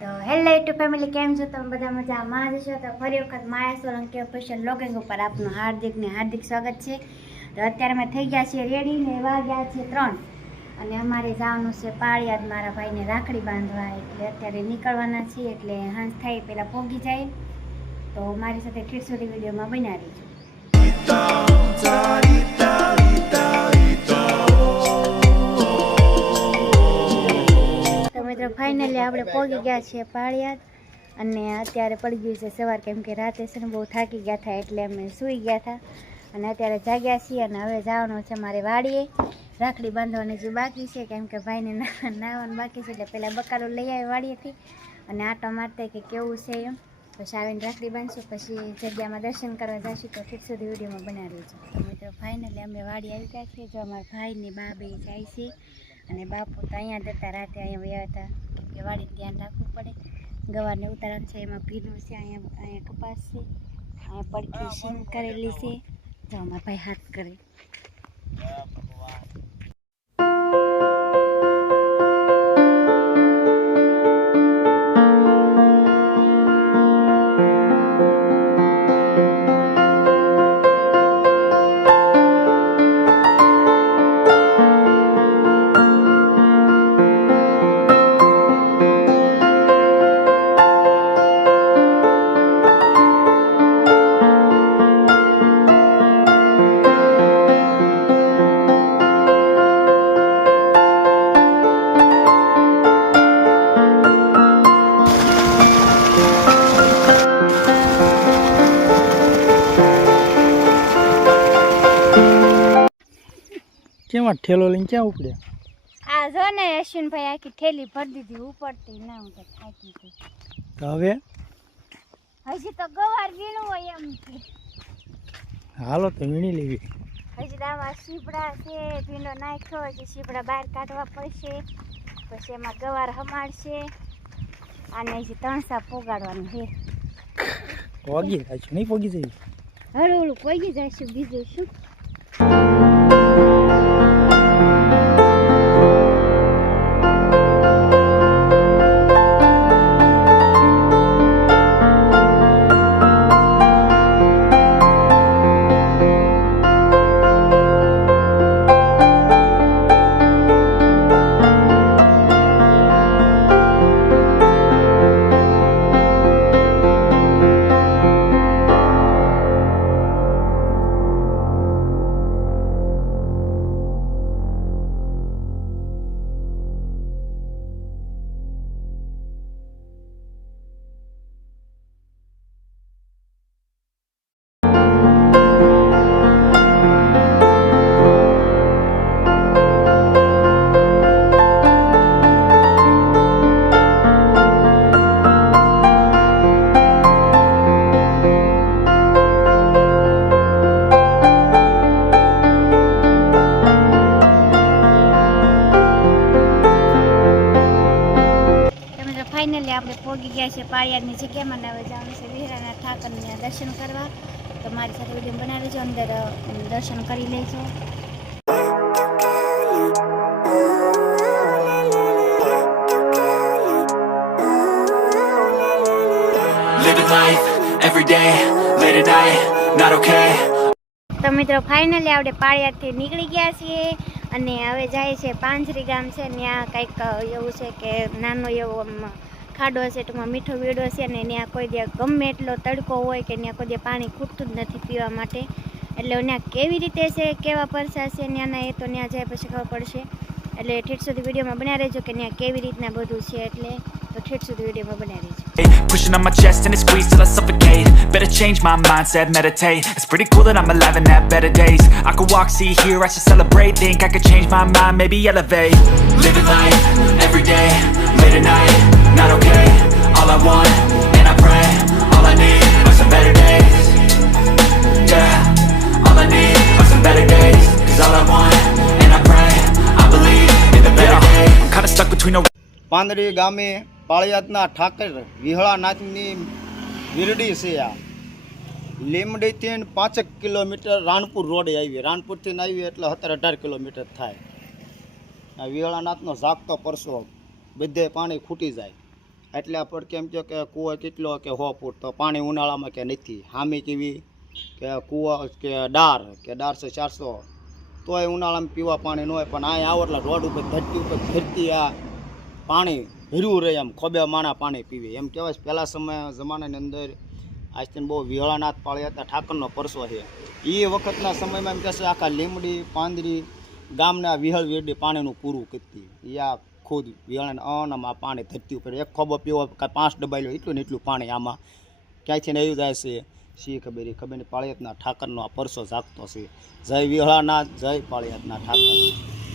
તો hello YouTube family, કેમ છો તમે? બધા મજામાં જ છો? તો ફરી વખત માયા સોલંકી ઓફિશિયલ બ્લોગિંગ ઉપર આપનું હાર્દિક સ્વાગત છે. તો અત્યારે અમે થઈ ગયા છીએ રેડી ને વાગ્યા છે 3 અને અમારે જવાનું છે પાળિયાદ મારા ભાઈને રાખડી બાંધવા. એટલે અત્યારે નીકળવાના છીએ, એટલે હાંજ થાય પહેલાં પહોંચી જાય. તો મારી સાથે ઠીક સુધી વિડીયોમાં બનાવી છે. ફાઇનલી આપણે પહોંચી ગયા છીએ પાળિયાદ અને અત્યારે પડી ગયું છે સવાર, કેમ કે રાતે છે ને બહુ થાકી ગયા હતા એટલે અમે સૂઈ ગયા હતા અને અત્યારે જાગ્યા છીએ. અને હવે જવાનું છે મારે વાડીએ રાખડી બાંધવાની જે બાકી છે, કેમ કે ભાઈને નાવાનું બાકી છે. એટલે પહેલાં બકાલો લઈ આવે વાડીએથી અને આટો મારતે કે કેવું છે એમ. પછી આવીને રાખડી બાંધશું, પછી જગ્યામાં દર્શન કરવા જઈશું. તો ઠીક સુધી વિડીયોમાં બનાવી છે. તો મિત્રો ફાઇનલી અમે વાડી આવી ગયા છીએ. જો અમારા ભાઈને બા બે જાય છે અને બાપુ તો અહીંયા જતા રાતે અહીંયા વ્યા હતા, કે વાડીને ધ્યાન રાખવું પડે. ગવારને ઉતારવાનું છે, એમાં ભીનું છે, અહીંયા કપાસ છે, અહીંયા પડખી સીમ કરેલી છે. જો અમારા ભાઈ હાથ કરે. કેમાં ઠેલો લઈને ક્યાં ઉપડ્યા? આ જો ને અશ્વિનભાઈ આખી થેલી ભરી દીધી, ઉપડતી ના હું તો થાકી ગઈ. તો હવે હજી તો ગવાર વીણું હોય એમ છે. હાલો તો વીણી લેવી. હજી આમાં શીપડા છે, ભીંડો નાખ્યો, હજી શીપડા બહાર કાઢવા પડશે, પછી એમાં ગવાર હમાડશે અને હજી તણસા પોગાડવાનું છે. પોગી જાય નહીં પોગી જાય હળવું પોગી જઈશું, બીજું શું. ફાઇનલી આપણે પહોંચી ગયા છે પાળિયાદની જગ્યામાં. હવે જવાનું છે વિહરાના ઠાકરના દર્શન કરવા. તો મારી સાથે વિડીયો બનાવી લેજો, અંદર દર્શન કરી લેજો. તો મિત્રો ફાઇનલી આપણે પાળિયાદથી નીકળી ગયા છીએ અને હવે જાય છે પાંજરી ગામ છે. ત્યાં કંઈક એવું છે કે નાનો એવો ખાડો છે, ટૂંકમાં મીઠો વીડો છે ને ત્યાં કોઈ દે ગમે એટલો તડકો હોય કે ત્યાં કોઈ દે પાણી ખૂટતું જ નથી પીવા માટે. એટલે ત્યાં કેવી રીતે છે, કેવા પરસા છે ત્યાંના, એ તો ત્યાં જાય પછી ખબર પડશે. એટલે ઠેઠ સુધી વિડીયોમાં બનાવી રહેજો કે ત્યાં કેવી રીતના બધું છે. એટલે તો ઠેઠ સુધી વિડીયોમાં બનાવી રહેજો. Pushing on my chest and it squeezes till I suffocate. Better change my mindset, meditate. It's pretty cool that I'm alive and have better days. I could walk, see, hear, I should celebrate. Think I could change my mind, maybe elevate. Living life, every day, late at night, not okay. All I want, and I pray, all I need are some better days. Yeah, all I need are some better days. Cause all I want, and I pray, I believe in the better days. I'm kinda stuck between a પાંદડી ગામે પાળિયાદના ઠાકર વિહળાનાથની વીરડી છે. આ લીમડીથી 5 kilometre Ranpur રોડે આવી, રાણપુરથી આવી એટલે 17-18 kilometre થાય. આ વિહળાનાથનો ઝાકતો પરસો, બધે પાણી ખૂટી જાય એટલા પર કેમ કહો કે કૂવો કેટલો કે 100 ફૂટ તો પાણી ઉનાળામાં કે નથી. હામી કેવી કે કૂવો કે ડાર છે 400 તોય ઉનાળામાં પીવા પાણી ન હોય. પણ અહીંયા આવો એટલે રોડ ઉપર ધરતી ઉપર ધરતી આ પાણી ભર્યું રહે, એમ ખોબે માણા પાણી પીવે. એમ કહેવાય છે પહેલાં જમાનાની અંદર આજથી બહુ વિહળાનાથ પાળિયા હતા, ઠાકરનો પરસો છે. એ વખતના સમયમાં એમ કહેશે આખા લીમડી પાંદરી ગામના વિહળ વીરડી પાણીનું પૂરું કરતી. એ આ ખુદ વિહળાના આમાં પાણી ધરતી ઉપર એક ખોબો પીવો કાંઈ 5 ડબ્બા લો એટલું ને એટલું પાણી આમાં ક્યાંયથી ને આવ્યું જાય છે. શી ખબર એ ખબર નહીં. પાળિયાદના ઠાકરનો આ પરસો જાગતો છે. જય વિહળાનાથ, જય પાળિયાદના ઠાકર.